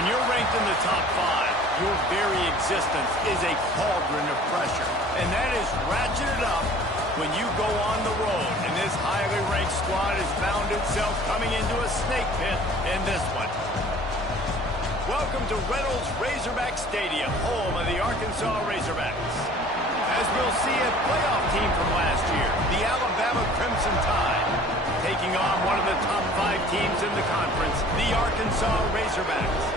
When you're ranked in the top 5, your very existence is a cauldron of pressure. And that is ratcheted up when you go on the road. And this highly ranked squad has found itself coming into a snake pit in this one. Welcome to Reynolds Razorback Stadium, home of the Arkansas Razorbacks. As we'll see a playoff team from last year, the Alabama Crimson Tide, taking on one of the top 5 teams in the conference, the Arkansas Razorbacks.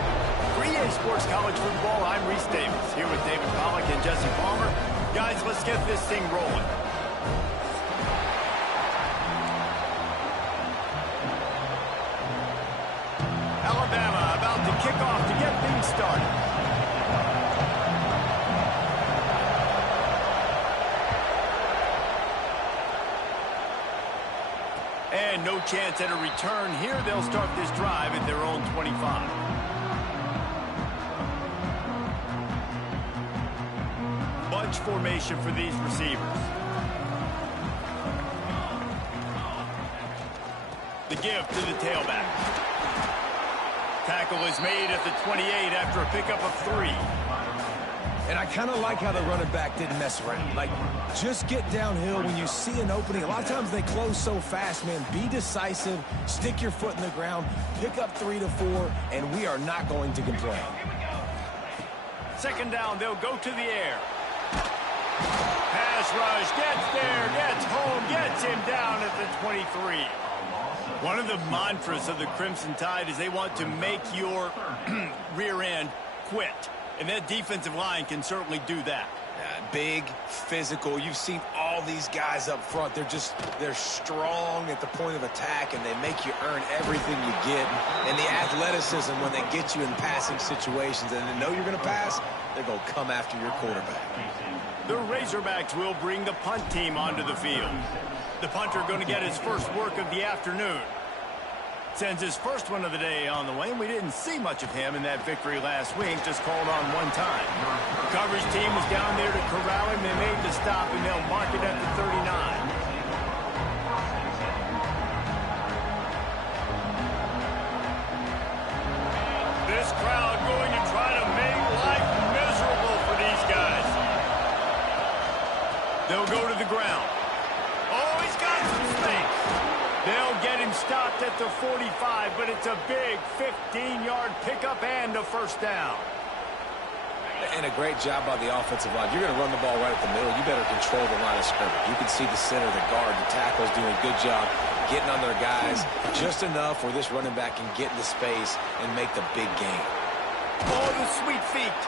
For EA Sports College Football, I'm Reese Davis, here with David Pollack and Jesse Palmer. Guys, let's get this thing rolling. Alabama about to kick off to get things started. And no chance at a return here. They'll start this drive at their own 25. Bunch formation for these receivers. The give to the tailback. Tackle is made at the 28 after a pickup of 3. And I kind of like how the running back didn't mess around. Like, just get downhill when you see an opening. A lot of times they close so fast, man. Be decisive, stick your foot in the ground, pick up 3 to 4, and we are not going to complain. Second down, they'll go to the air. Pass rush, gets there, gets home, gets him down at the 23. One of the mantras of the Crimson Tide is they want to make your rear end quit. And that defensive line can certainly do that. Big, physical. You've seen all these guys up front. They're strong at the point of attack, and they make you earn everything you get. And the athleticism when they get you in passing situations and they know you're going to pass, they're going to come after your quarterback. The Razorbacks will bring the punt team onto the field. The punter going to get his first work of the afternoon. Sends his first one of the day on the way, and we didn't see much of him in that victory last week, just called on one time. The coverage team was down there to corral him. They made the stop, and they'll mark it at the 39. This crowd going to try to make life miserable for these guys. They'll go to the ground. Oh, he's got some space. They'll get him stopped at the 45, but it's a big 15-yard pickup and a first down. And a great job by the offensive line. You're going to run the ball right at the middle. You better control the line of scrimmage. You can see the center, the guard, the tackle's doing a good job getting on their guys just enough where this running back can get into space and make the big game. Oh, the sweet feet.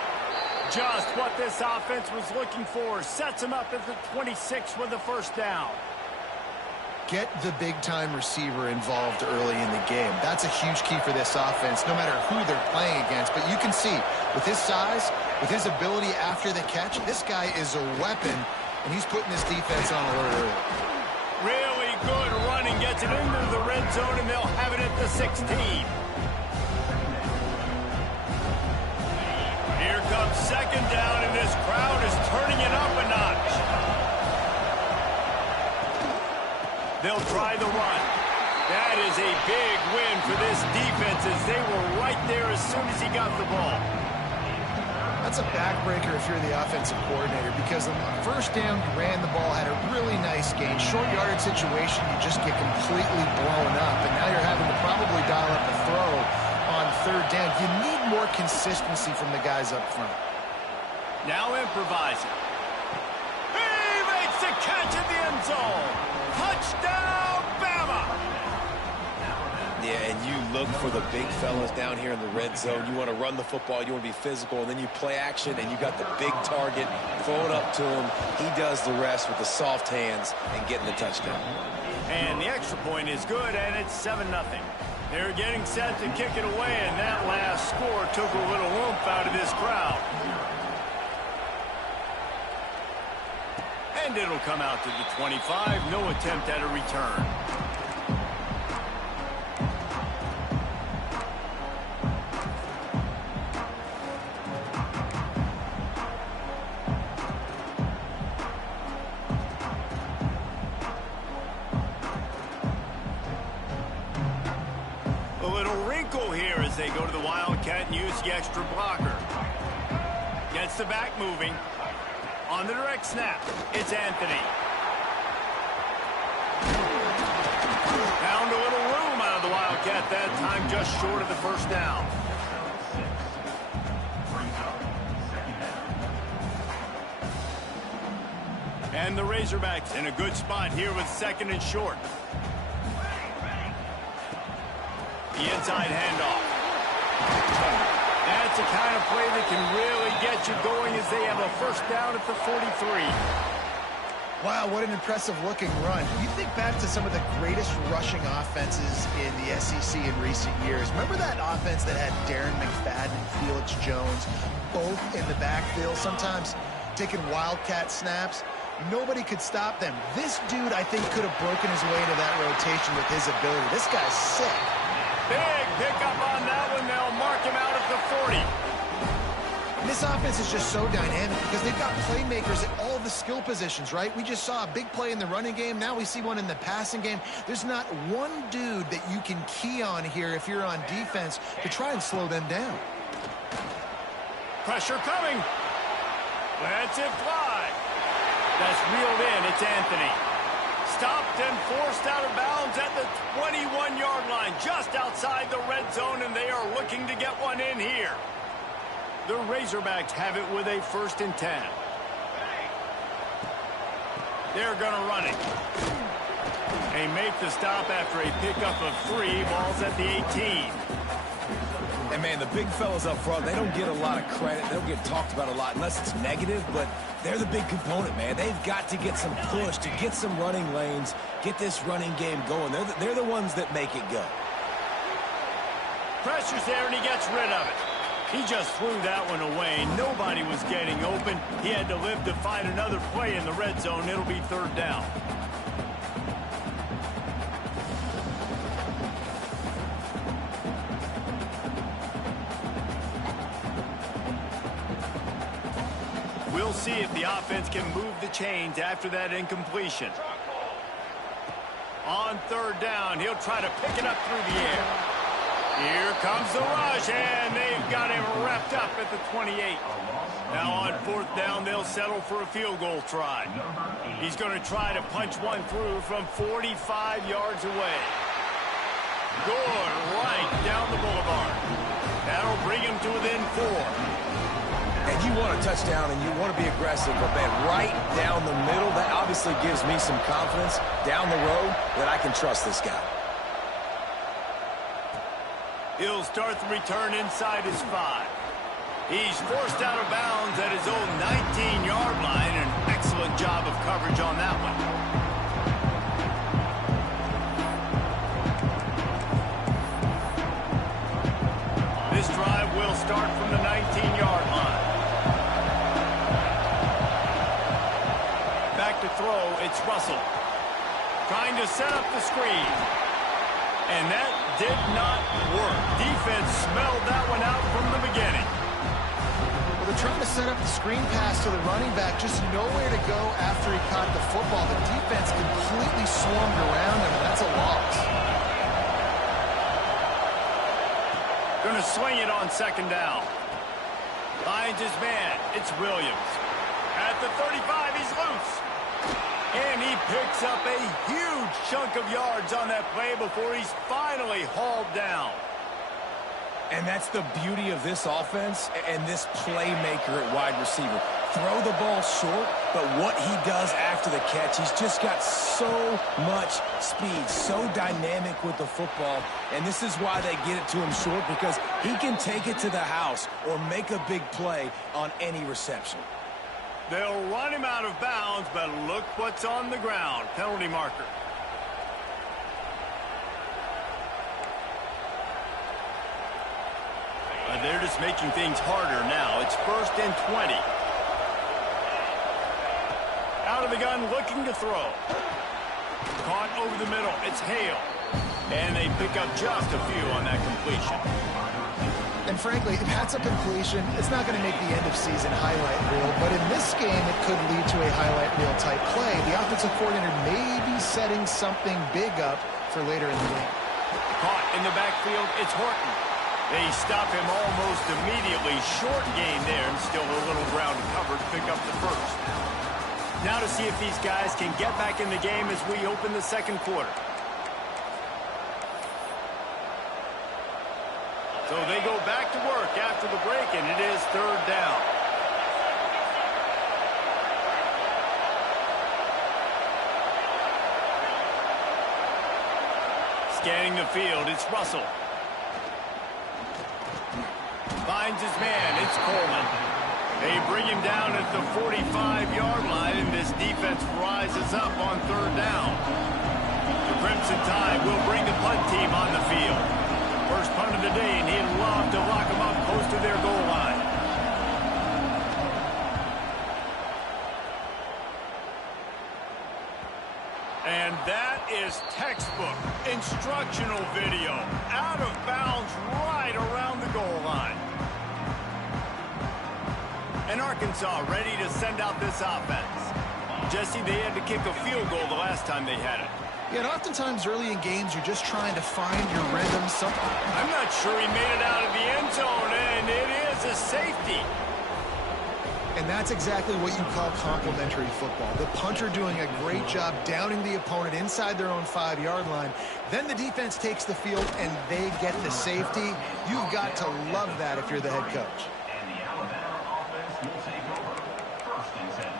Just what this offense was looking for. Sets him up at the 26 with the first down. Get the big-time receiver involved early in the game. That's a huge key for this offense, no matter who they're playing against. But you can see, with his size, with his ability after the catch, this guy is a weapon, and he's putting this defense on alert early. Really good running. Gets it into the red zone, and they'll have it at the 16. Here comes second down, and this crowd is turning it up a notch. They'll try the run. That is a big win for this defense as they were right there as soon as he got the ball. That's a backbreaker if you're the offensive coordinator, because the first down you ran the ball, had a really nice gain. Short yardage situation, you just get completely blown up, and now you're having to probably dial up a throw on third down. You need more consistency from the guys up front. Now improvising. He makes the catch in the end zone. Touchdown, Bama! Yeah, and you look for the big fellas down here in the red zone. You want to run the football, you want to be physical, and then you play action, and you got the big target. Throw it up to him. He does the rest with the soft hands and getting the touchdown. And the extra point is good, and it's 7-0. They're getting set to kick it away, and that last score took a little oomph out of this crowd. And it'll come out to the 25. No attempt at a return. little wrinkle here as they go to the Wildcat and use the extra blocker. Gets the back moving. On the direct snap, it's Anthony. Found a little room out of the Wildcat that time, just short of the first down. And the Razorbacks in a good spot here with 2nd and short. The inside handoff. That's the kind of play that can really get you going as they have a first down at the 43. Wow, what an impressive-looking run. You think back to some of the greatest rushing offenses in the SEC in recent years. Remember that offense that had Darren McFadden and Felix Jones both in the backfield, sometimes taking Wildcat snaps? Nobody could stop them. This dude, I think, could have broken his way into that rotation with his ability. This guy's sick. Big pickup on that one. They'll mark him out at the 40. And this offense is just so dynamic because they've got playmakers at all the skill positions, right? We just saw a big play in the running game. Now we see one in the passing game. There's not one dude that you can key on here if you're on defense to try and slow them down. Pressure coming. Lets it fly. That's reeled in. It's Anthony. Stopped and forced out of bounds at the 21-yard line, just outside the red zone, and they are looking to get one in here. The Razorbacks have it with a 1st and 10. They're going to run it. They make the stop after a pickup of 3. Ball's at the 18. And, man, the big fellas up front, they don't get a lot of credit. They don't get talked about a lot unless it's negative, but they're the big component, man. They've got to get some push, to get some running lanes, get this running game going. They're the ones that make it go. Pressure's there, and he gets rid of it. He just threw that one away. Nobody was getting open. He had to live to find another play in the red zone. It'll be 3rd down. We'll see if the offense can move the chains after that incompletion. On 3rd down, he'll try to pick it up through the air. Here comes the rush, and they've got him wrapped up at the 28. Now on 4th down, they'll settle for a field goal try. He's going to try to punch one through from 45 yards away. Good, right down the boulevard. That'll bring him to within 4. And you want a touchdown and you want to be aggressive, but man, right down the middle, that obviously gives me some confidence down the road that I can trust this guy. He'll start the return inside his 5. He's forced out of bounds at his own 19-yard line. An excellent job of coverage on that one. This drive will start from the 19-yard line. Back to throw, it's Russell. Trying to set up the screen. And that did not work. Defense smelled that one out from the beginning. Well, they're trying to set up the screen pass to the running back, just nowhere to go after he caught the football. The defense completely swarmed around him, and that's a loss. Going to swing it on 2nd down. Finds his man. It's Williams. At the 35, he's loose. And he picks up a huge chunk of yards on that play before he's finally hauled down. And that's the beauty of this offense and this playmaker at wide receiver. Throw the ball short, but what he does after the catch, he's just got so much speed, so dynamic with the football. And this is why they get it to him short, because he can take it to the house or make a big play on any reception. They'll run him out of bounds, but look what's on the ground. Penalty marker. They're just making things harder now. It's 1st and 20. Out of the gun, looking to throw. Caught over the middle. It's Hale. And they pick up just a few on that completion. And frankly, if that's a completion, it's not going to make the end-of-season highlight reel. But in this game, it could lead to a highlight reel type play. The offensive coordinator may be setting something big up for later in the game. Caught in the backfield, it's Horton. They stop him almost immediately. Short gain there, and still a little ground to cover to pick up the first. Now to see if these guys can get back in the game as we open the second quarter. So they go back to work after the break, and it is third down. Scanning the field, it's Russell. Finds his man, it's Coleman. They bring him down at the 45-yard line, and this defense rises up on third down. The Crimson Tide will bring the punt team on the field. First punt of the day, and he'd love to lock them up close to their goal line. And that is textbook instructional video. Out of bounds right around the goal line. And Arkansas ready to send out this offense. Jesse, they had to kick a field goal the last time they had it. Yeah, and oftentimes early in games, you're just trying to find your rhythm. I'm not sure he made it out of the end zone, and it is a safety. And that's exactly what you call complementary football. The punter doing a great job downing the opponent inside their own 5-yard line. Then the defense takes the field, and they get the safety. You've got to love that if you're the head coach. And the Alabama offense will take over. First and 10.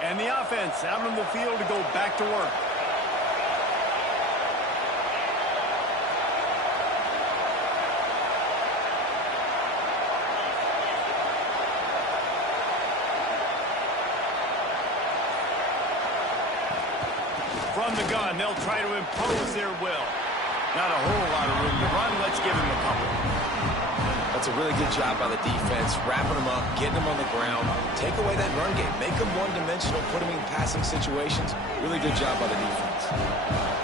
And the offense out on the field to go back to work. From the gun, they'll try to impose their will. Not a whole lot of room to run. Let's give him a couple. That's a really good job by the defense, wrapping them up, getting them on the ground. Take away that run game. Make them one-dimensional, put them in passing situations. Really good job by the defense.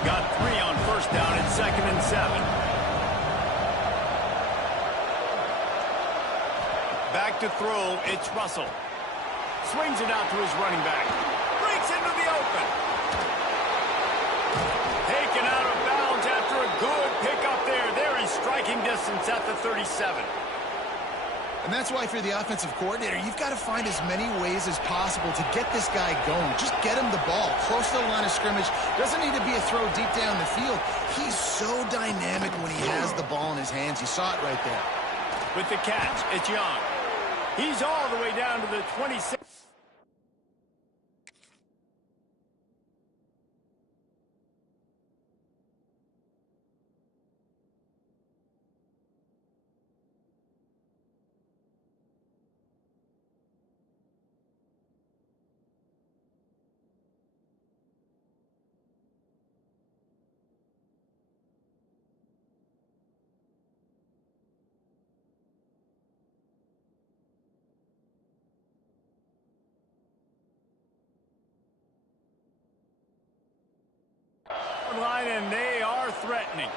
Got 3 on first down and 2nd and 7. Back to throw, it's Russell. Swings it out to his running back. Breaks into the open. Taken out of bounds after a good pickup there. They're in striking distance at the 37. And that's why if you're the offensive coordinator, you've got to find as many ways as possible to get this guy going. Just get him the ball close to the line of scrimmage. Doesn't need to be a throw deep down the field. He's so dynamic when he has the ball in his hands. You saw it right there. With the catch, it's Young. He's all the way down to the 26. Line, and they are threatening.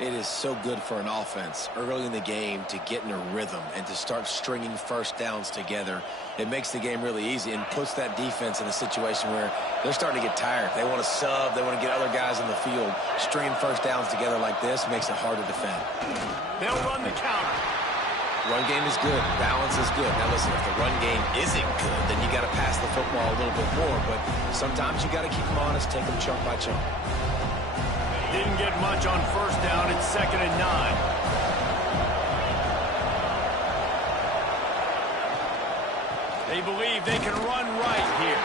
It is so good for an offense early in the game to get in a rhythm and to start stringing first downs together. It makes the game really easy and puts that defense in a situation where they're starting to get tired. They want to sub. They want to get other guys on the field. Stringing first downs together like this makes it hard to defend. They'll run the counter. Run game is good. Balance is good. Now, listen, if the run game isn't good, then you got to pass the football a little bit more. But sometimes you got to keep them honest, take them chunk by chunk. Didn't get much on first down. It's 2nd and 9. They believe they can run right here.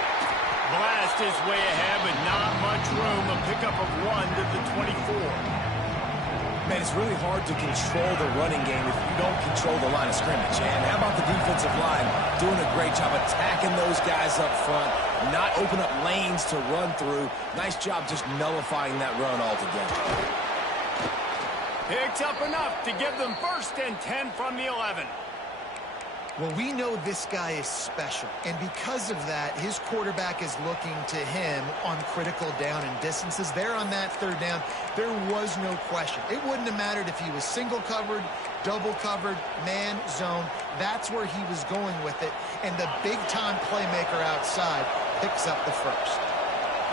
Blast his way ahead, but not much room. A pickup of 1 to the 24. Man, it's really hard to control the running game if you don't control the line of scrimmage. And how about the defensive line doing a great job attacking those guys up front, not open up lanes to run through. Nice job just nullifying that run altogether. Picks up enough to give them 1st and 10 from the 11. Well, we know this guy is special, and because of that, his quarterback is looking to him on critical down and distances. There on that third down, there was no question. It wouldn't have mattered if he was single covered, double covered, man, zone. That's where he was going with it, and the big-time playmaker outside picks up the first.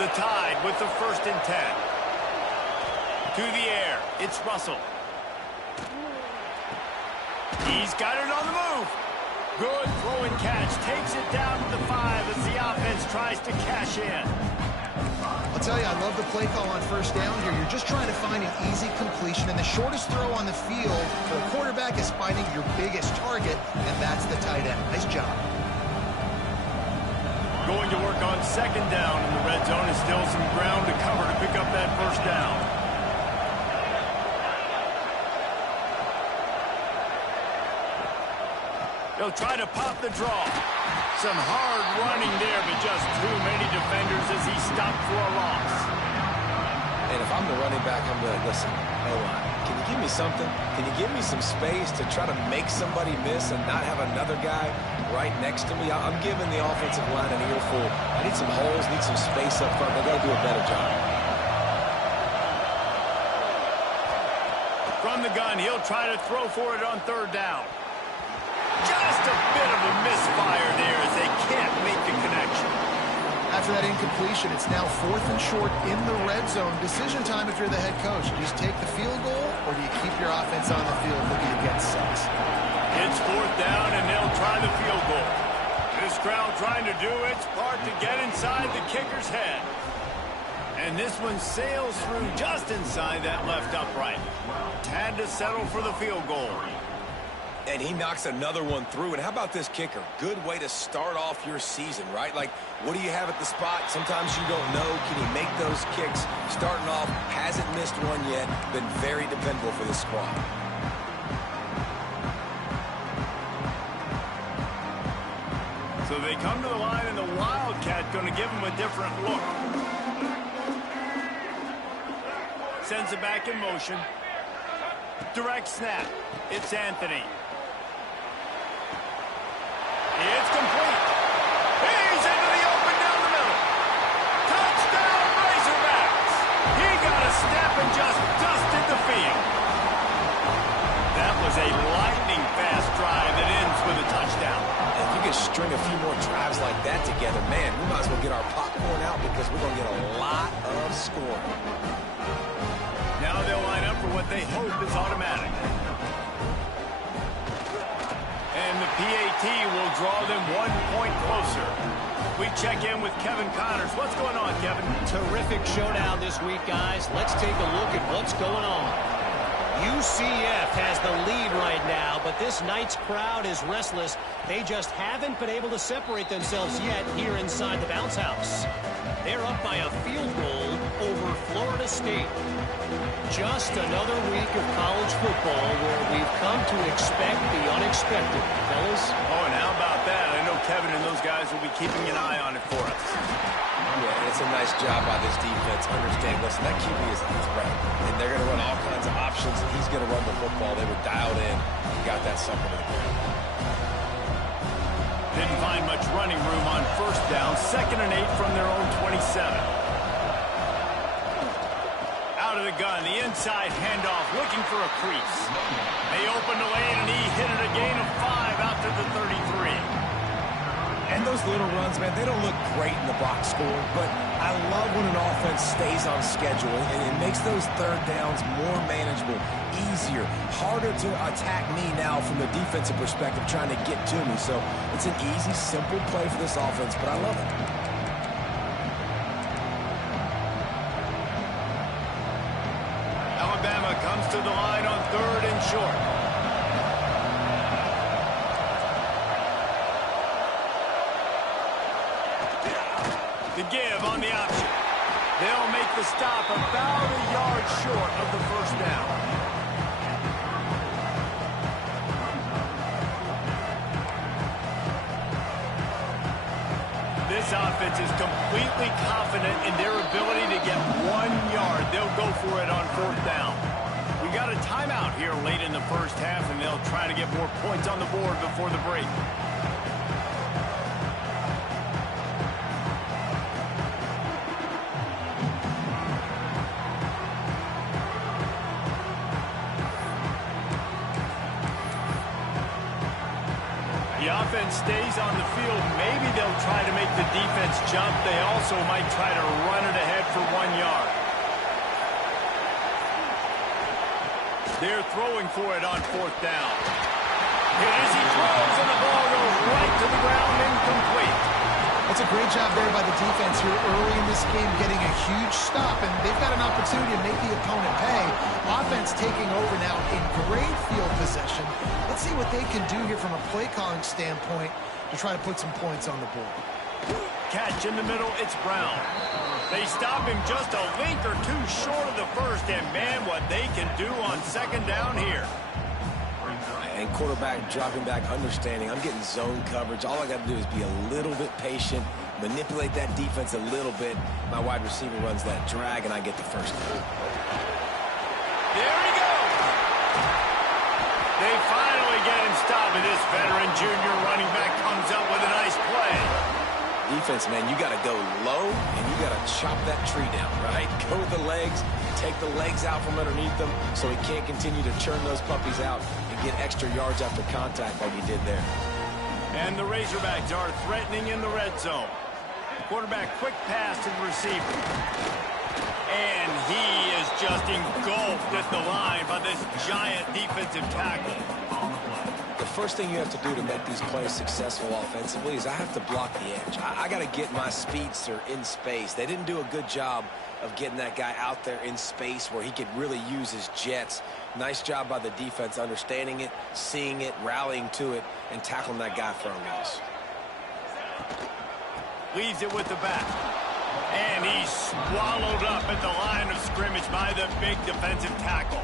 The Tide with the 1st and 10. To the air, it's Russell. He's got it on the move. Good throw and catch. Takes it down to the 5 as the offense tries to cash in. I'll tell you, I love the play call on 1st down here. You're just trying to find an easy completion, and the shortest throw on the field for a quarterback is finding your biggest target, and that's the tight end. Nice job. Going to work on 2nd down in the red zone, and still some ground to cover to pick up that 1st down. They'll try to pop the draw. Some hard running there, but just too many defenders as he stopped for a loss. And if I'm the running back, I'm going to listen. O-line, can you give me something? Can you give me some space to try to make somebody miss and not have another guy right next to me? I'm giving the offensive line an earful. I need some holes, need some space up front. They've got to do a better job. From the gun, he'll try to throw for it on 3rd down. Just a bit of a misfire there as they can't make the connection. After that incompletion, it's now 4th and short in the red zone. Decision time if you're the head coach. Do you just take the field goal, or do you keep your offense on the field looking to get 6? It's 4th down, and they'll try the field goal. This crowd trying to do its part to get inside the kicker's head. And this one sails through just inside that left upright. Had to settle for the field goal. And he knocks another one through. And how about this kicker? Good way to start off your season, right? Like, what do you have at the spot? Sometimes you don't know. Can he make those kicks? Starting off, hasn't missed one yet. Been very dependable for this squad. So they come to the line, and the Wildcat going to give him a different look. Sends it back in motion. Direct snap. It's Anthony. It's complete. He's into the open down the middle. Touchdown, Razorbacks. He got a step and just dusted the field. That was a lightning-fast drive that ends with a touchdown. If you could string a few more drives like that together, man, we might as well get our popcorn out because we're going to get a lot of scoring. Now they'll line up for what they hope is automatic. And the PAT will draw them 1 point closer. We check in with Kevin Connors. What's going on, Kevin? Terrific showdown this week, guys. Let's take a look at what's going on. UCF has the lead right now, but this night's crowd is restless. They just haven't been able to separate themselves yet here inside the bounce house. They're up by a field goal over Florida State. Just another week of college football where we've come to expect the unexpected, fellas. Oh, and how about that? I know Kevin and those guys will be keeping an eye on it for us. Yeah, it's a nice job by this defense. Understand, listen, that QB is a threat, and they're going to run all kinds of options, and he's going to run the football. They were dialed in. Got that sucker to the ground. Didn't find much running room on 1st down. 2nd and 8 from their own 27. Out of the gun, the inside handoff, looking for a crease. They opened the lane, and he hit it a gain of 5 out to the 33. And those little runs, man, they don't look great in the box score, but I love when an offense stays on schedule, and it makes those 3rd downs more manageable, easier, harder to attack me now from the defensive perspective trying to get to me. So it's an easy, simple play for this offense, but I love it. Alabama comes to the line on 3rd and short. The give on the option. They'll make the stop about a yard short of the 1st down. This offense is completely confident in their ability to get 1 yard. They'll go for it on 4th down. We got a timeout here late in the first half, and they'll try to get more points on the board before the break. The offense stays on the field. Maybe they'll try to make the defense jump. They also might try to run it ahead for 1 yard. They're throwing for it on 4th down. Here it is, he throws, and the ball goes right to the ground, incomplete. That's a great job there by the defense here early in this game, getting a huge stop, and they've got an opportunity to make the opponent pay. Offense taking over now in great field possession. Let's see what they can do here from a play calling standpoint to try to put some points on the board. Catch in the middle, it's Brown. They stop him just a link or two short of the first, and man, what they can do on 2nd down here. And quarterback dropping back, understanding I'm getting zone coverage. All I got to do is be a little bit patient, manipulate that defense a little bit. My wide receiver runs that drag, and I get the first down. There he goes. They finally get him stopped, and this veteran junior running back comes up with a nice play. Defense, man, you got to go low, and you got to chop that tree down, right? Go with the legs, take the legs out from underneath them so he can't continue to churn those puppies out and get extra yards after contact like he did there. And the Razorbacks are threatening in the red zone. Quarterback, quick pass to the receiver. And he is just engulfed at the line by this giant defensive tackle. The first thing you have to do to make these plays successful offensively is I have to block the edge. I got to get my speedster in space. They didn't do a good job of getting that guy out there in space where he could really use his jets. Nice job by the defense understanding it, seeing it, rallying to it, and tackling that guy for a loss. Leaves it with the back. And he's swallowed up at the line of scrimmage by the big defensive tackle.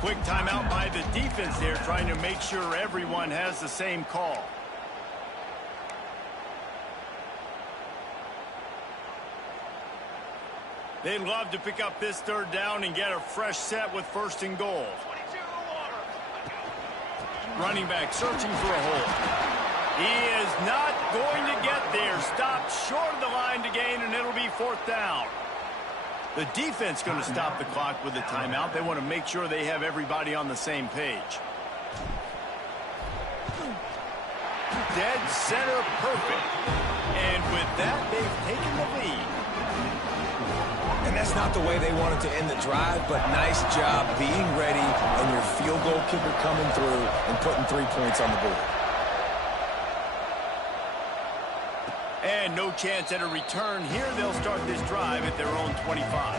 Quick timeout by the defense there, trying to make sure everyone has the same call. They'd love to pick up this 3rd down and get a fresh set with 1st and goal. Running back searching for a hole. He is not going to get there. Stopped short of the line to gain, and it'll be 4th down. The defense going to stop the clock with a timeout. They want to make sure they have everybody on the same page. Dead center perfect. And with that, they've taken the lead. And that's not the way they wanted to end the drive, but nice job being ready and your field goal kicker coming through and putting 3 points on the board. And no chance at a return here. They'll start this drive at their own 25.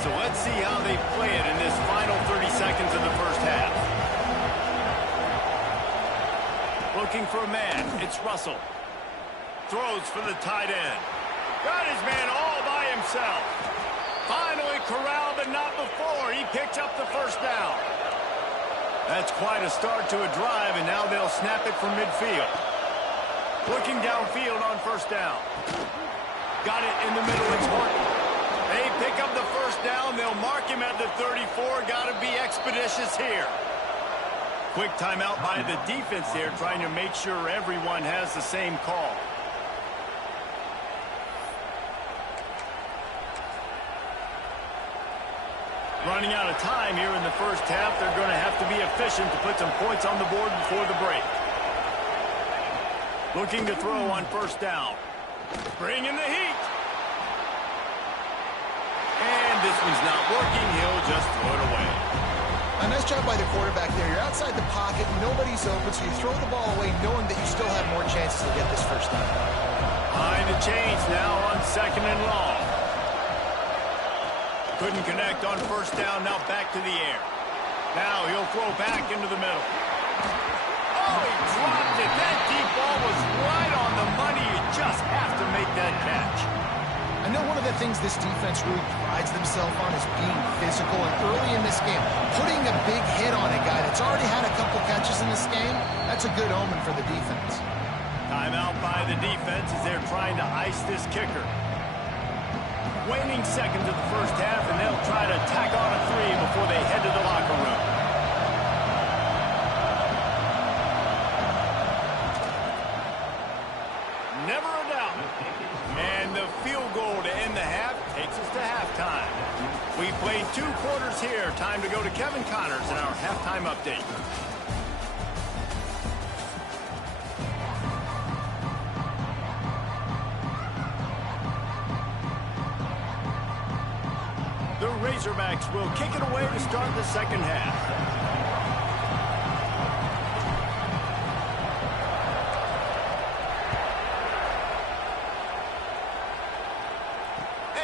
So let's see how they play it in this final 30 seconds of the first half. Looking for a man. It's Russell. Throws for the tight end. Got his man all by himself. Finally corralled, but not before. He picked up the 1st down. That's quite a start to a drive, and now they'll snap it from midfield. Looking downfield on 1st down. Got it in the middle. It's Horton. They pick up the 1st down. They'll mark him at the 34. Got to be expeditious here. Quick timeout by the defense there, trying to make sure everyone has the same call. Running out of time here in the first half. They're going to have to be efficient to put some points on the board before the break. Looking to throw on 1st down. Bringing the heat. And this one's not working. He'll just throw it away. A nice job by the quarterback there. You're outside the pocket. Nobody's open, so you throw the ball away knowing that you still have more chances to get this 1st down. Behind the chains now on 2nd and long. Couldn't connect on 1st down. Now back to the air. Now he'll throw back into the middle. Oh, he dropped it. That deep ball was right on the money. You just have to make that catch. I know one of the things this defense really prides themselves on is being physical, and early in this game, putting a big hit on a guy that's already had a couple catches in this game, that's a good omen for the defense. Timeout. Timeout by the defense as they're trying to ice this kicker. Waning seconds of the first half, and they'll try to tack on a 3 before they head to the locker room. Never a doubt. And the field goal to end the half takes us to halftime. We played 2 quarters here. Time to go to Kevin Connors in our halftime update. The Razorbacks will kick it away to start the second half.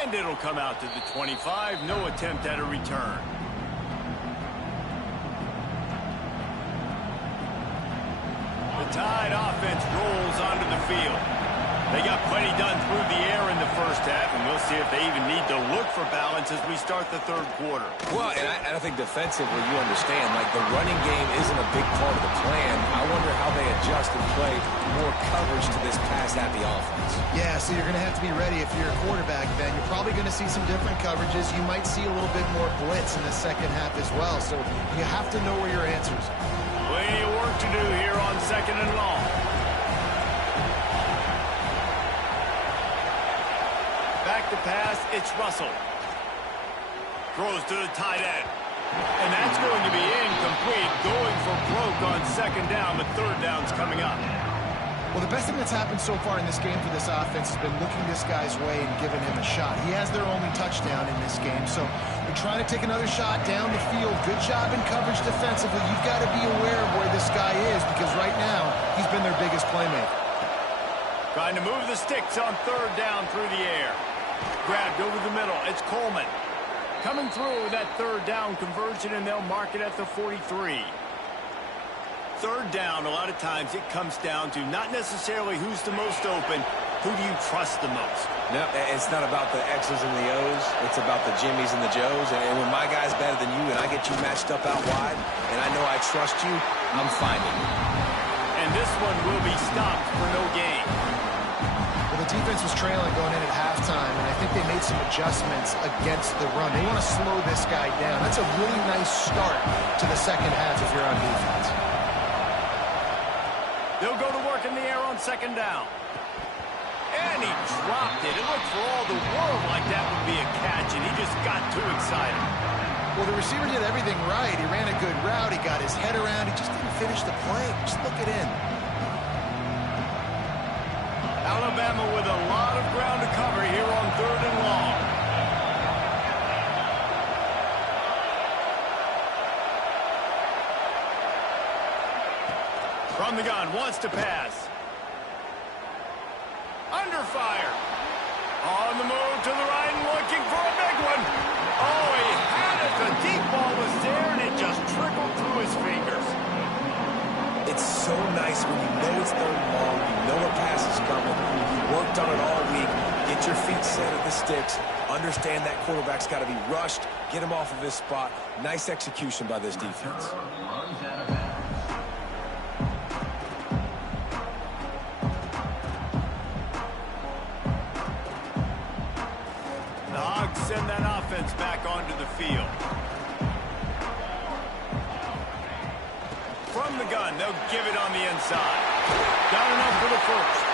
And it'll come out to the 25. No attempt at a return. The Tide offense rolls onto the field. They got plenty done through the air in the first half, and we'll see if they even need to look for balance as we start the third quarter. Well, and I think defensively, you understand, like the running game isn't a big part of the plan. I wonder how they adjust and play more coverage to this pass-happy offense. Yeah, so you're going to have to be ready if you're a quarterback then. You're probably going to see some different coverages. You might see a little bit more blitz in the second half as well, so you have to know where your answers are. Plenty of work to do here on 2nd and long. Back to pass, it's Russell. Throws to the tight end. And that's going to be incomplete. Going for broke on 2nd down, but 3rd down's coming up. Well, the best thing that's happened so far in this game for this offense has been looking this guy's way and giving him a shot. He has their only touchdown in this game, so they're trying to take another shot down the field. Good job in coverage defensively. You've got to be aware of where this guy is because right now he's been their biggest playmaker. Trying to move the sticks on 3rd down through the air. Grabbed over the middle. It's Coleman. Coming through that 3rd down conversion, and they'll mark it at the 43. 3rd down, a lot of times it comes down to not necessarily who's the most open, who do you trust the most? No, it's not about the X's and the O's. It's about the Jimmies and the Joes. And when my guy's better than you and I get you matched up out wide, and I know I trust you, I'm finding you. And this one will be stopped for no gain. Well, the defense was trailing going in at halftime, and I think they made some adjustments against the run. They want to slow this guy down. That's a really nice start to the second half if you're on defense. They'll go to work in the air on 2nd down. And he dropped it. It looked for all the world like that would be a catch, and he just got too excited. Well, the receiver did everything right. He ran a good route. He got his head around. He just didn't finish the play. Just look it in. Alabama with a lot of ground to cover here on 3rd and long. From the gun, wants to pass. Under fire. On the move to the right and looking for a big one. Oh, he had it. The deep ball was there, and it just trickled through his fingers. It's so nice when you know it's 3rd and long, you know a pass is coming, you worked on it all week, get your feet set at the sticks, understand that quarterback's got to be rushed, get him off of his spot. Nice execution by this defense. The Hogs send that offense back onto the field. From the gun, they'll give it on the inside. Got enough for the first.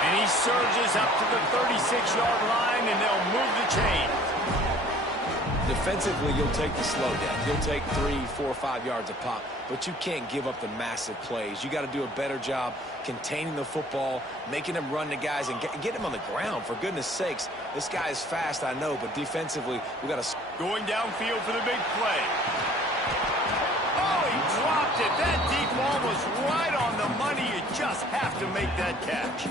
And he surges up to the 36-yard line, and they'll move the chain. Defensively, you'll take the slow down. You'll take 3, 4, 5 yards a pop, but you can't give up the massive plays. You got to do a better job containing the football, making them run the guys, and get him on the ground. For goodness sakes, this guy is fast, I know, but defensively, we got to... Going downfield for the big play. Oh, he dropped it. That deep ball was right on the money. You just have to make that catch.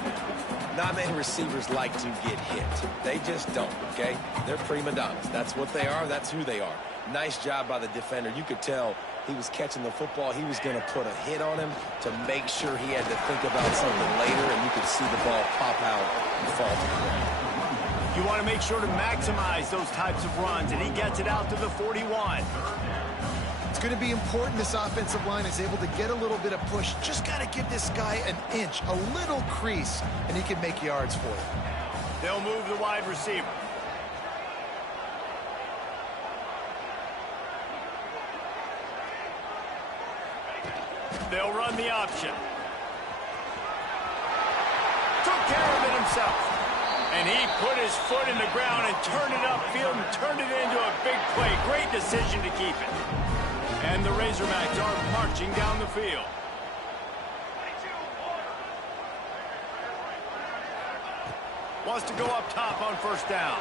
Not many receivers like to get hit. They just don't, okay? They're prima donnas. That's what they are. That's who they are. Nice job by the defender. You could tell he was catching the football. He was going to put a hit on him to make sure he had to think about something later, and you could see the ball pop out and fall to the ground. You want to make sure to maximize those types of runs, and he gets it out to the 41. It's going to be important this offensive line is able to get a little bit of push. Just got to give this guy an inch, a little crease, and he can make yards for you. They'll move the wide receiver. They'll run the option. Took care of it himself. And he put his foot in the ground and turned it upfield and turned it into a big play. Great decision to keep it. And the Razorbacks are marching down the field. Wants to go up top on first down.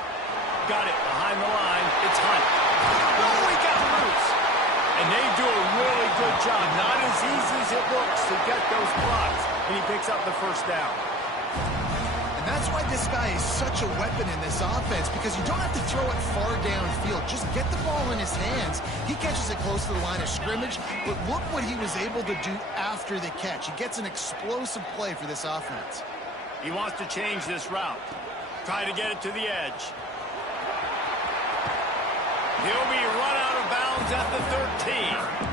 Got it behind the line. It's Hunt. Oh, he got loose. And they do a really good job. Not as easy as it looks to get those blocks. And he picks up the first down. And that's why this guy is such a weapon in this offense, because you don't have to throw it far downfield. Just get the ball in his hands. He catches it close to the line of scrimmage, but look what he was able to do after the catch. He gets an explosive play for this offense. He wants to change this route. Try to get it to the edge. He'll be run out of bounds at the 13.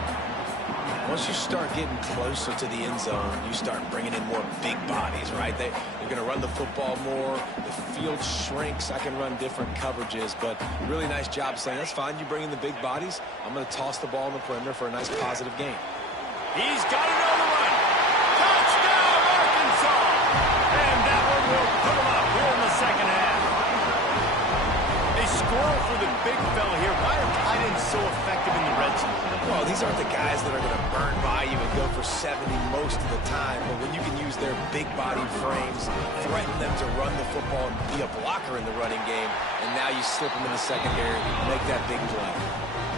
Once you start getting closer to the end zone, you start bringing in more big bodies, right? They're going to run the football more. The field shrinks. I can run different coverages, but really nice job saying, that's fine. You bring in the big bodies. I'm going to toss the ball in the perimeter for a nice positive gain. He's got it on the run. Touchdown, Arkansas! And that one will put him up here in the second half. They score for the big fella here. Why are tight ends so effective in the red zone? Well, these aren't the guys that are going to burn by you and go for 70 most of the time, but when you can use their big-bodied frames, threaten them to run the football and be a blocker in the running game, and now you slip them in the secondary, make that big play.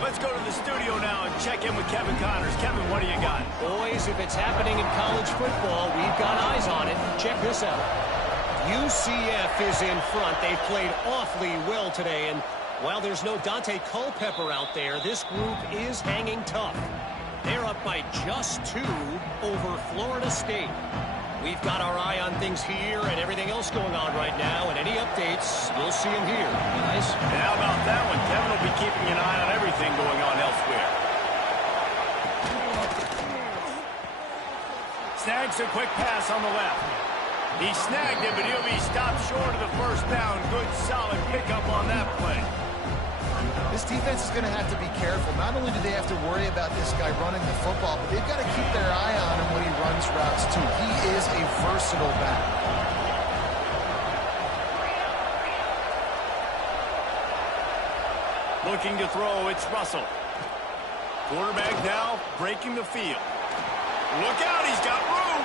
Let's go to the studio now and check in with Kevin Connors. Kevin, what do you got? Boys, if it's happening in college football, we've got eyes on it. Check this out. UCF is in front. They've played awfully well today, and while there's no Dante Culpepper out there, this group is hanging tough. They're up by just 2 over Florida State. We've got our eye on things here and everything else going on right now, and any updates, you'll see them here, guys. And how about that one? Kevin will be keeping an eye on everything going on elsewhere. Snags a quick pass on the left. He snagged it, but he'll be stopped short of the first down. Good, solid pickup on that play. This defense is going to have to be careful. Not only do they have to worry about this guy running the football, but they've got to keep their eye on him when he runs routes, too. He is a versatile back. Looking to throw, it's Russell. Quarterback now breaking the field. Look out, he's got room.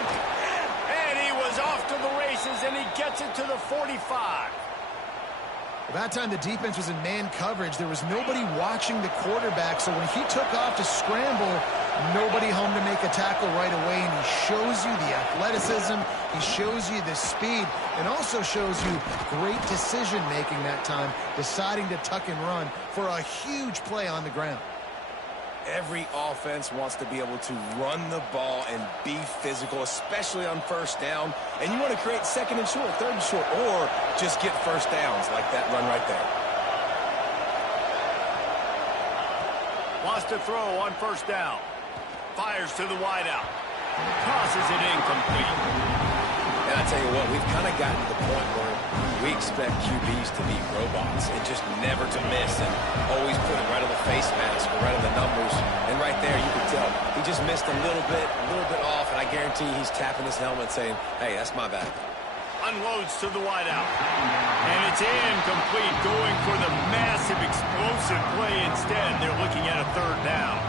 And he was off to the races, and he gets it to the 45. By that time, the defense was in man coverage. There was nobody watching the quarterback, so when he took off to scramble, nobody home to make a tackle right away, and he shows you the athleticism, he shows you the speed, and also shows you great decision-making that time, deciding to tuck and run for a huge play on the ground. Every offense wants to be able to run the ball and be physical, especially on first down. And you want to create second and short, third and short, or just get first downs like that run right there. Wants to throw on first down. Fires to the wideout. Tosses it incomplete. And I tell you what, we've kind of gotten to the point where we expect QBs to be robots and just never to miss and always put it right on the face mask or right on the numbers. And right there, you can tell he just missed a little bit off, and I guarantee he's tapping his helmet saying, hey, that's my bad. Unloads to the wideout. And it's incomplete, going for the massive explosive play instead. They're looking at a third down.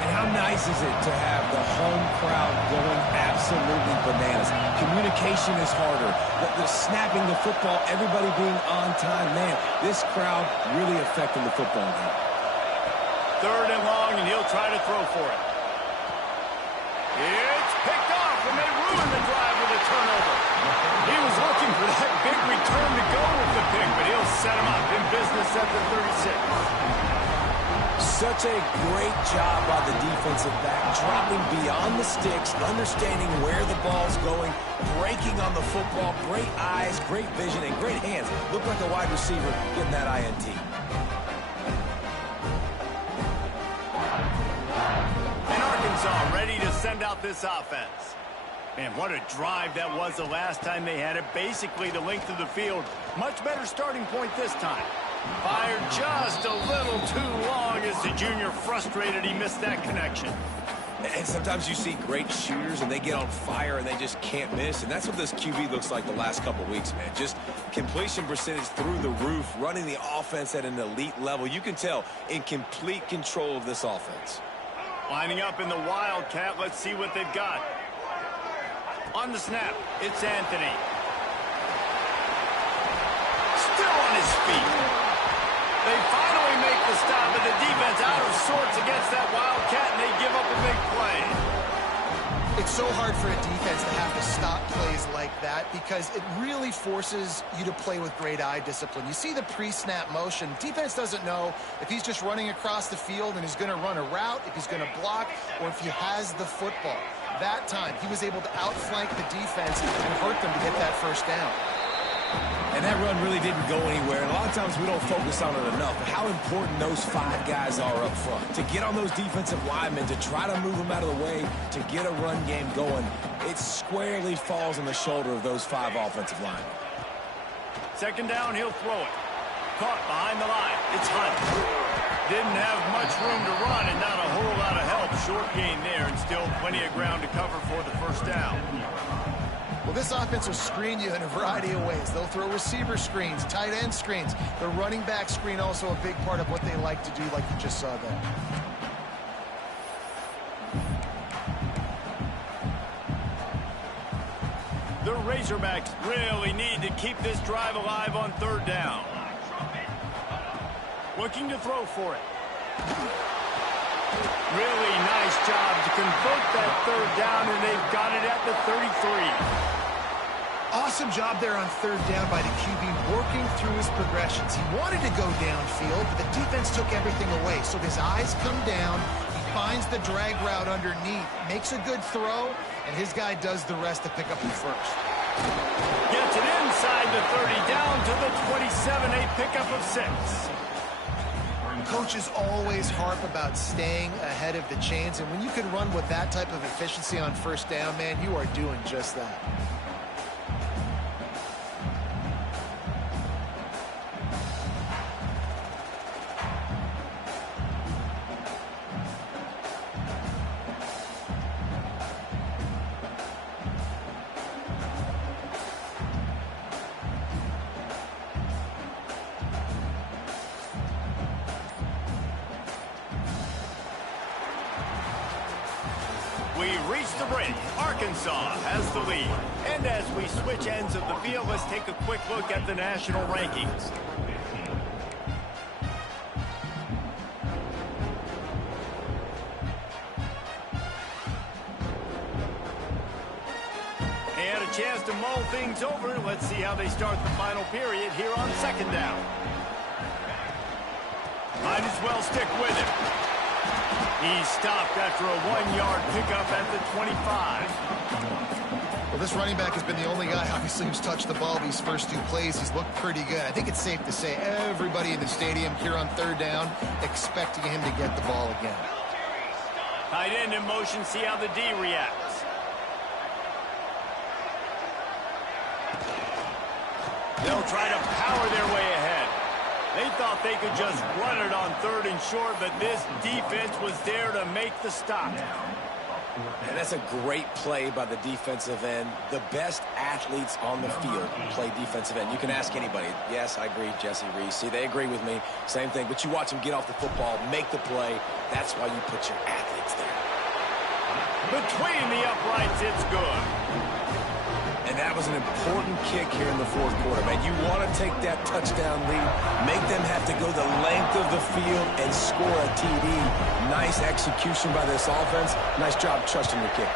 And how nice is it to have the home crowd going absolutely bananas? Communication is harder. The snapping the football, everybody being on time. Man, this crowd really affecting the football game. Third and long, and he'll try to throw for it. It's picked off, and they ruin the drive with a turnover. He was looking for that big return to go with the pick, but he'll set him up in business at the 36. Such a great job by the defensive back, dropping beyond the sticks, understanding where the ball's going, breaking on the football, great eyes, great vision, and great hands. Looked like a wide receiver getting that INT. moves on, ready to send out this offense. Man, what a drive that was the last time they had it. Basically the length of the field. Much better starting point this time. Fired just a little too long as the junior frustrated he missed that connection. And sometimes you see great shooters and they get on fire and they just can't miss. And that's what this QB looks like the last couple weeks, man. Just completion percentage through the roof, running the offense at an elite level. You can tell in complete control of this offense. Lining up in the Wildcat. Let's see what they've got. On the snap, it's Anthony. Still on his feet. They finally make the stop, and the defense out of sorts against that Wildcat, and they give up a big play. It's so hard for a defense to have to stop plays like that because it really forces you to play with great eye discipline. You see the pre-snap motion. Defense doesn't know if he's just running across the field and he's going to run a route, if he's going to block, or if he has the football. That time, he was able to outflank the defense and hurt them to get that first down. And that run really didn't go anywhere. And a lot of times we don't focus on it enough. But how important those 5 guys are up front. To get on those defensive linemen, to try to move them out of the way, to get a run game going, it squarely falls on the shoulder of those 5 offensive linemen. Second down, he'll throw it. Caught behind the line. It's Hunt. Didn't have much room to run and not a whole lot of help. Short gain there and still plenty of ground to cover for the first down. Well, this offense will screen you in a variety of ways. They'll throw receiver screens, tight end screens. The running back screen also a big part of what they like to do, like you just saw there. The Razorbacks really need to keep this drive alive on third down. Looking to throw for it. Really nice job to convert that third down, and they've got it at the 33. Awesome job there on third down by the QB, working through his progressions. He wanted to go downfield, but the defense took everything away. So his eyes come down, he finds the drag route underneath, makes a good throw, and his guy does the rest to pick up the first. Gets it inside the 30, down to the 27, a pickup of 6. Coaches always harp about staying ahead of the chains, and when you can run with that type of efficiency on first down, man, you are doing just that. We've reached the break. Arkansas has the lead. And as we switch ends of the field, let's take a quick look at the national rankings. And a chance to mull things over. Let's see how they start the final period here on second down. Might as well stick with it. He stopped after a 1-yard pickup at the 25. Well, this running back has been the only guy, obviously, who's touched the ball these first 2 plays. He's looked pretty good. I think it's safe to say everybody in the stadium here on third down expecting him to get the ball again. Tight end in motion, see how the D reacts. They'll try to power their way ahead. They thought they could just run it on third and short, but this defense was there to make the stop. And that's a great play by the defensive end. The best athletes on the field play defensive end. You can ask anybody. Yes, I agree, Jesse Reese. See, they agree with me. Same thing. But you watch them get off the football, make the play. That's why you put your athletes there. Between the uprights, it's good. And that was an important kick here in the fourth quarter, man. You want to take that touchdown lead, make them have to go the length of the field and score a TD. Nice execution by this offense. Nice job trusting your kick.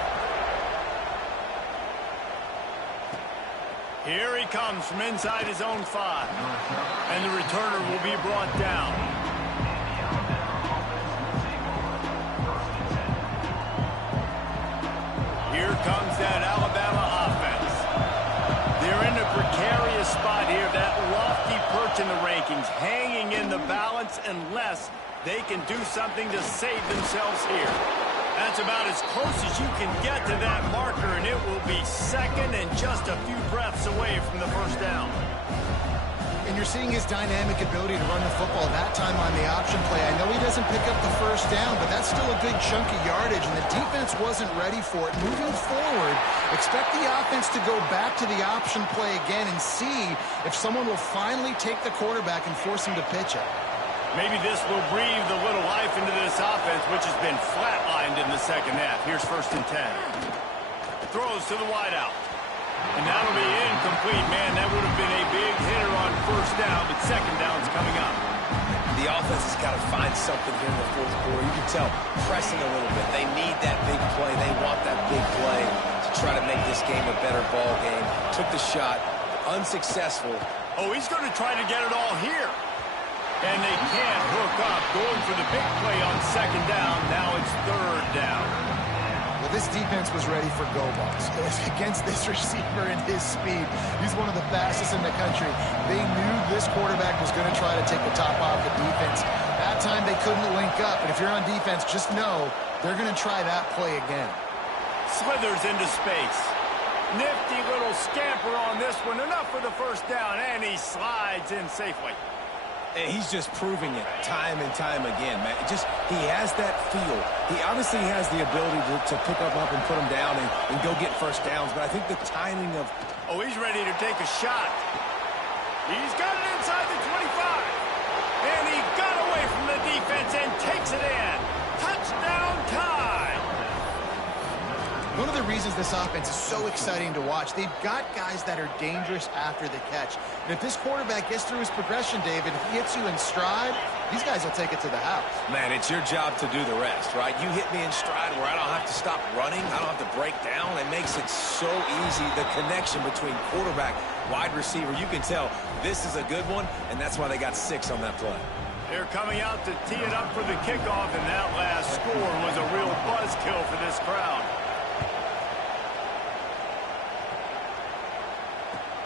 Here he comes from inside his own 5. And the returner will be brought down. Here comes that Alabama offense. They're in a precarious spot here, that lofty perch in the rankings, hanging in the balance unless they can do something to save themselves here. That's about as close as you can get to that marker, and it will be second and just a few breaths away from the first down. And you're seeing his dynamic ability to run the football that time on the option play. I know he doesn't pick up the first down, but that's still a good chunk of yardage, and the defense wasn't ready for it. Moving forward, expect the offense to go back to the option play again and see if someone will finally take the quarterback and force him to pitch it. Maybe this will breathe a little life into this offense, which has been flatlined in the second half. Here's 1st and 10. Throws to the wideout. And that'll be incomplete. Man, that would have been a big hitter on first down, but second down's coming up. The offense has got to find something here in the fourth quarter. You can tell, pressing a little bit. They need that big play. They want that big play to try to make this game a better ball game. Took the shot, unsuccessful. Oh, he's going to try to get it all here. And they can't hook up. Going for the big play on second down. Now it's third down. Well, this defense was ready for go balls. Against this receiver and his speed, he's one of the fastest in the country. They knew this quarterback was going to try to take the top off the defense. That time they couldn't link up, but if you're on defense, just know they're going to try that play again. Slithers into space. Nifty little scamper on this one. Enough for the first down, and he slides in safely. And he's just proving it time and time again, man. He has that feel. He obviously has the ability to pick up and put him down and go get first downs, but I think the timing of... Oh, he's ready to take a shot. He's got it inside the 25. And he got away from the defense and takes it in. Touchdown time. One of the reasons this offense is so exciting to watch, they've got guys that are dangerous after the catch. And if this quarterback gets through his progression, David, he hits you in stride, these guys will take it to the house. Man, it's your job to do the rest, right? You hit me in stride where I don't have to stop running. I don't have to break down. It makes it so easy, the connection between quarterback, wide receiver. You can tell this is a good one, and that's why they got 6 on that play. They're coming out to tee it up for the kickoff, and that last score was a real buzzkill for this crowd.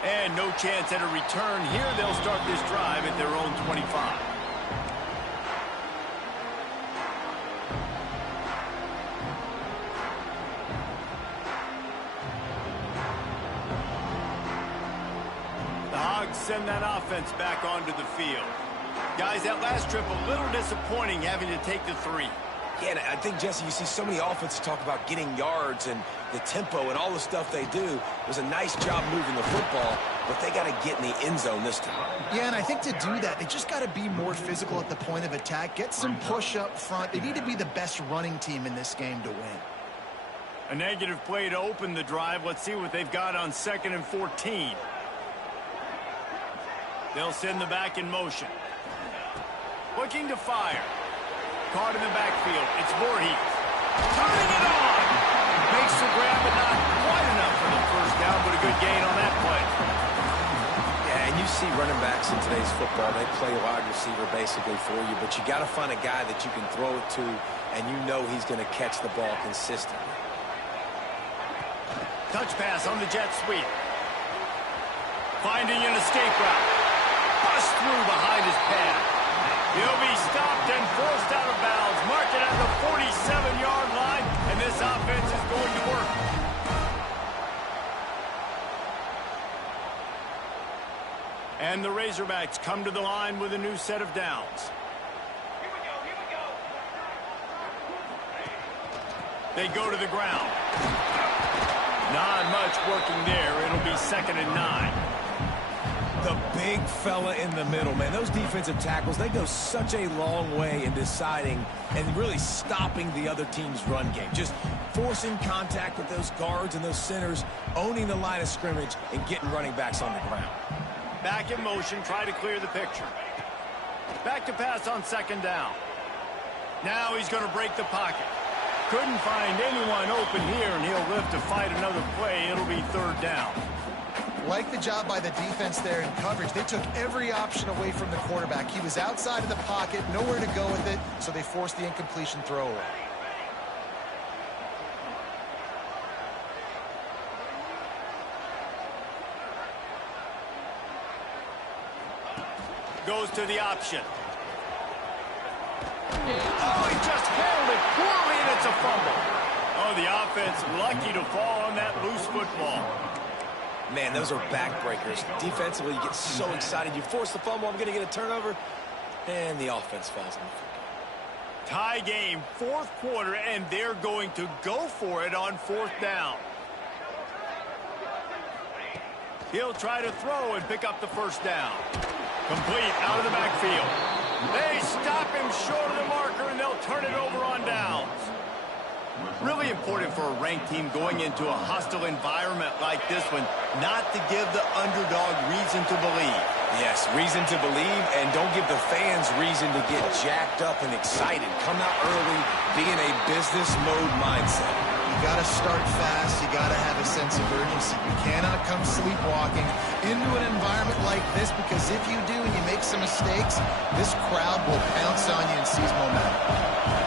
And no chance at a return here. They'll start this drive at their own 25. The Hogs send that offense back onto the field. Guys, that last trip a little disappointing having to take the 3. Yeah, and I think, Jesse, you see so many offenses talk about getting yards and the tempo and all the stuff they do. It was a nice job moving the football, but they got to get in the end zone this time. Yeah, and I think to do that, they just got to be more physical at the point of attack, get some push up front. They need to be the best running team in this game to win. A negative play to open the drive. Let's see what they've got on 2nd and 14. They'll send the back in motion. Looking to fire. Caught in the backfield. It's Voorhees. Turning it on. Makes the grab, but not quite enough for the first down, but a good gain on that play. Yeah, and you see running backs in today's football, they play wide receiver basically for you, but you got to find a guy that you can throw it to, and you know he's going to catch the ball consistently. Touch pass on the jet sweep. Finding an escape route. Bust through behind his pad. He'll be stopped and forced out of bounds. Mark it at the 47-yard line, and this offense is going to work. And the Razorbacks come to the line with a new set of downs. They go to the ground. Not much working there. It'll be 2nd and 9. The big fella in the middle, man. Those defensive tackles, they go such a long way in deciding and really stopping the other team's run game. Just forcing contact with those guards and those centers, owning the line of scrimmage, and getting running backs on the ground. Back in motion, try to clear the picture. Back to pass on 2nd down. Now he's going to break the pocket. Couldn't find anyone open here, and he'll live to fight another play. It'll be 3rd down. Like the job by the defense there in coverage. They took every option away from the quarterback. He was outside of the pocket, nowhere to go with it, so they forced the incompletion throwaway. Goes to the option. Oh, he just held it poorly, and it's a fumble. Oh, the offense lucky to fall on that loose football. Man, those are backbreakers. Defensively, you get so excited. You force the fumble, I'm going to get a turnover, and the offense falls on the football. Tie game, fourth quarter, and they're going to go for it on fourth down. He'll try to throw and pick up the first down. Complete out of the backfield. They stop him short of the marker, and they'll turn it over on downs. Really important for a ranked team going into a hostile environment like this one, not to give the underdog reason to believe. Yes, reason to believe, and don't give the fans reason to get jacked up and excited. Come out early, be in a business mode mindset. You got to start fast. You got to have a sense of urgency. You cannot come sleepwalking into an environment like this, because if you do and you make some mistakes, this crowd will pounce on you and seize momentum.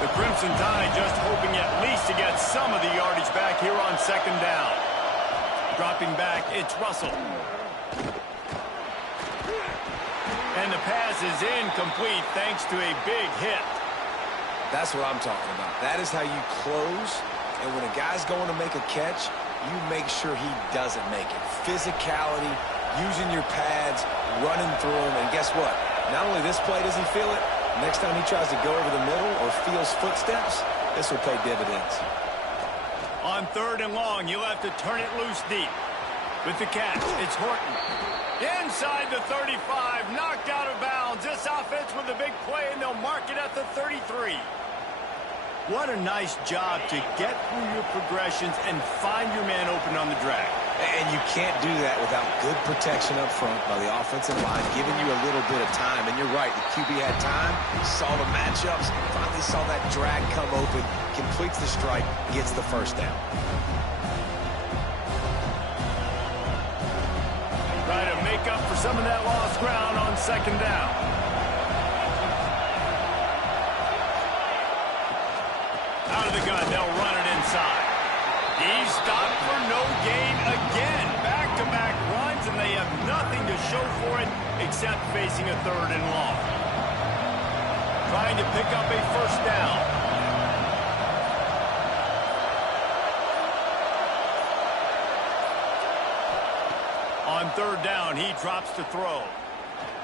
The Crimson Tide just hoping at least to get some of the yardage back here on second down. Dropping back, it's Russell. And the pass is incomplete thanks to a big hit. That's what I'm talking about. That is how you close. And when a guy's going to make a catch, you make sure he doesn't make it. Physicality, using your pads, running through them. And guess what? Not only this play does he feel it, next time he tries to go over the middle or feels footsteps, this will pay dividends. On third and long, you'll have to turn it loose deep. With the catch, it's Horton. Inside the 35, knocked out of bounds. This offense with a big play, and they'll mark it at the 33. What a nice job to get through your progressions and find your man open on the drag. And you can't do that without good protection up front by the offensive line, giving you a little bit of time. And you're right, the QB had time, saw the matchups, finally saw that drag come open, completes the strike, gets the first down. Try to make up for some of that lost ground on second down. Out of the gun, they'll run it inside. He's stopped for no gain again. Back-to-back runs, and they have nothing to show for it except facing a third and long. Trying to pick up a first down. On third down, he drops to throw.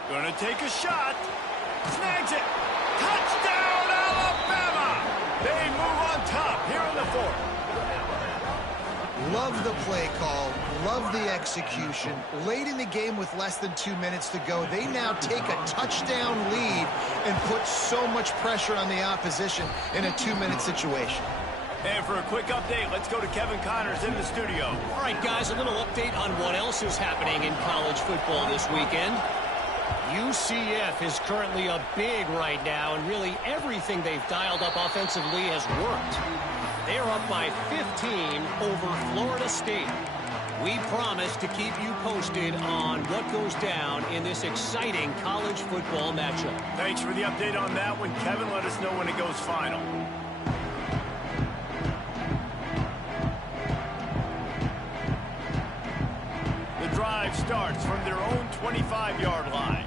Gonna take a shot. Snags it. Touchdown, Alabama! They move on top here in the fourth. Love the play call. Love the execution. Late in the game with less than 2 minutes to go, they now take a touchdown lead and put so much pressure on the opposition in a 2-minute situation. And for a quick update, let's go to Kevin Connors in the studio. All right, guys, a little update on what else is happening in college football this weekend. UCF is currently up big right now, and really everything they've dialed up offensively has worked. They're up by 15 over Florida State. We promise to keep you posted on what goes down in this exciting college football matchup. Thanks for the update on that one, Kevin. Let us know when it goes final. The drive starts from their own 25-yard line.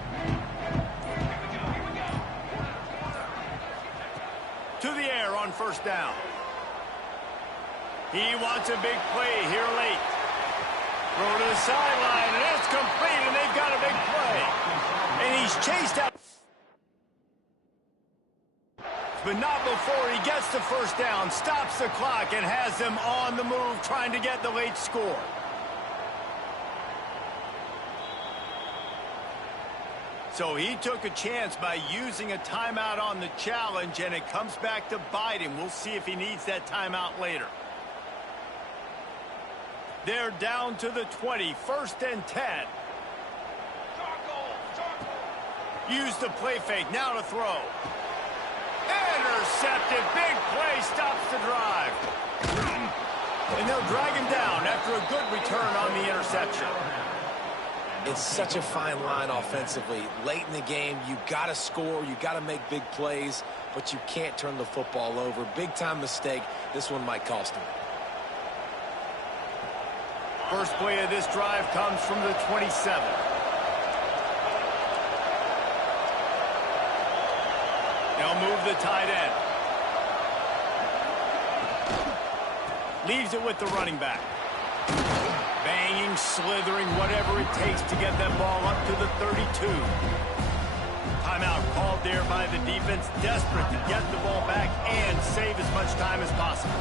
To the air on first down. He wants a big play here late. Throw to the sideline, and it's complete, and they've got a big play. And he's chased out. But not before he gets the first down, stops the clock, and has them on the move trying to get the late score. So he took a chance by using a timeout on the challenge, and it comes back to bite him. We'll see if he needs that timeout later. They're down to the 20, 1st and 10. Use the play fake, now to throw. Intercepted, big play, stops the drive. And they'll drag him down after a good return on the interception. It's such a fine line offensively. Late in the game, you got to score, you got to make big plays, but you can't turn the football over. Big-time mistake. This one might cost him. First play of this drive comes from the 27. They'll move the tight end. Leaves it with the running back. Banging, slithering, whatever it takes to get that ball up to the 32. Timeout called there by the defense, desperate to get the ball back and save as much time as possible.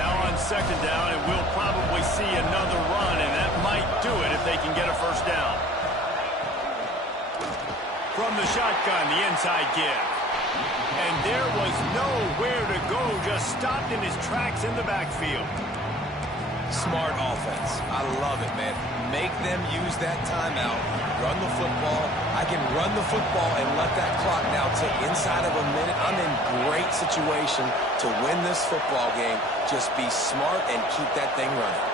Now on second down, and we'll probably see another run, and that might do it if they can get a first down. From the shotgun, the inside give. And there was nowhere to go, just stopped in his tracks in the backfield. Smart offense. I love it, man. Make them use that timeout. Run the football. I can run the football and let that clock now tick inside of a minute. I'm in great situation to win this football game. Just be smart and keep that thing running.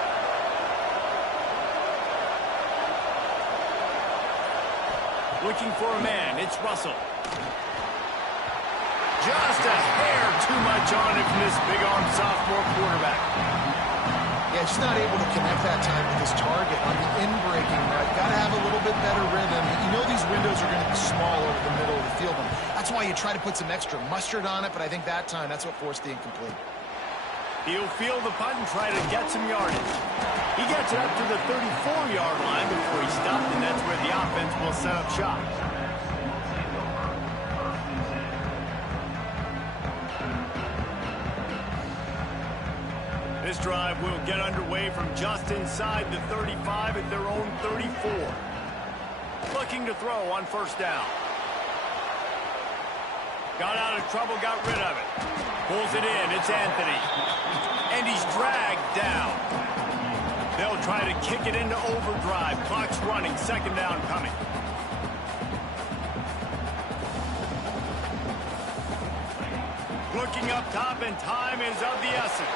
Looking for a man. It's Russell. Just a hair too much on it from this big-armed sophomore quarterback. Yeah, just not able to connect that time with his target on the in-breaking route. Got to have a little bit better rhythm. You know these windows are going to be small over the middle of the field. And that's why you try to put some extra mustard on it, but I think that time that's what forced the incomplete. He'll field the punt and try to get some yardage. He gets it up to the 34-yard line before he stopped, and that's where the offense will set up shop. This drive will get underway from just inside the 35 at their own 34. Looking to throw on first down. Got out of trouble, got rid of it. Pulls it in, it's Anthony. And he's dragged down. They'll try to kick it into overdrive. Clock's running, second down coming. Looking up top, and time is of the essence.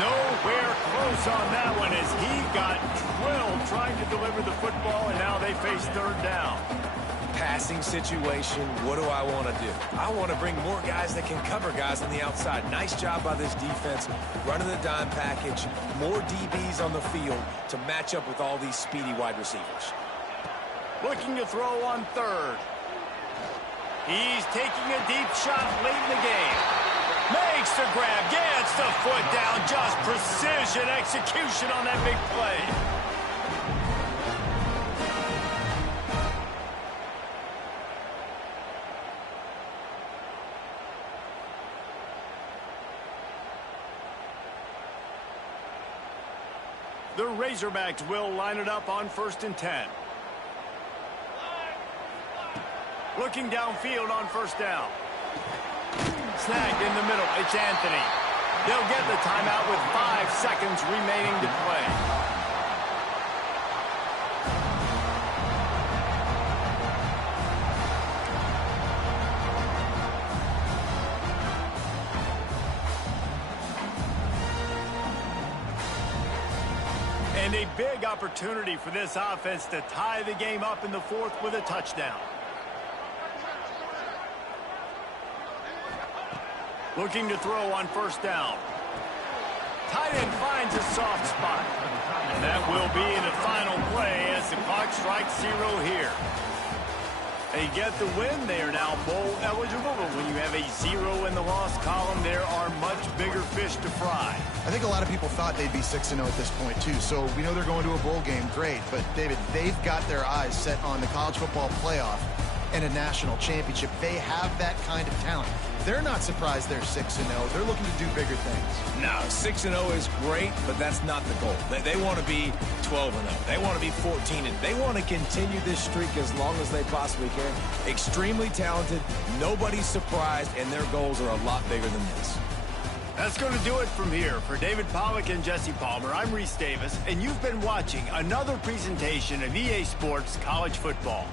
Nowhere close on that one as he got drilled trying to deliver the football, and now they face third down. Passing situation, what do I want to do? I want to bring more guys that can cover guys on the outside. Nice job by this defense, running the dime package, more DBs on the field to match up with all these speedy wide receivers. Looking to throw on third. He's taking a deep shot late in the game. Makes the grab, gets the foot down, just precision execution on that big play. The Razorbacks will line it up on 1st and 10. Looking downfield on first down. Snagged in the middle. It's Anthony. They'll get the timeout with 5 seconds remaining to play. And a big opportunity for this offense to tie the game up in the 4th with a touchdown. Looking to throw on first down. Tight end finds a soft spot. And that will be the final play as the clock strikes 0 here. They get the win. They are now bowl eligible, but when you have a 0 in the loss column, there are much bigger fish to fry. I think a lot of people thought they'd be 6-0 at this point, too. So we know they're going to a bowl game. Great. But, David, they've got their eyes set on the college football playoff and a national championship. They have that kind of talent. They're not surprised they're 6-0. They're looking to do bigger things. No, 6-0 is great, but that's not the goal. They want to be 12-0. They want to be 14-0. They want to continue this streak as long as they possibly can. Extremely talented. Nobody's surprised, and their goals are a lot bigger than this. That's going to do it from here. For David Pollack and Jesse Palmer, I'm Reese Davis, and you've been watching another presentation of EA Sports College Football.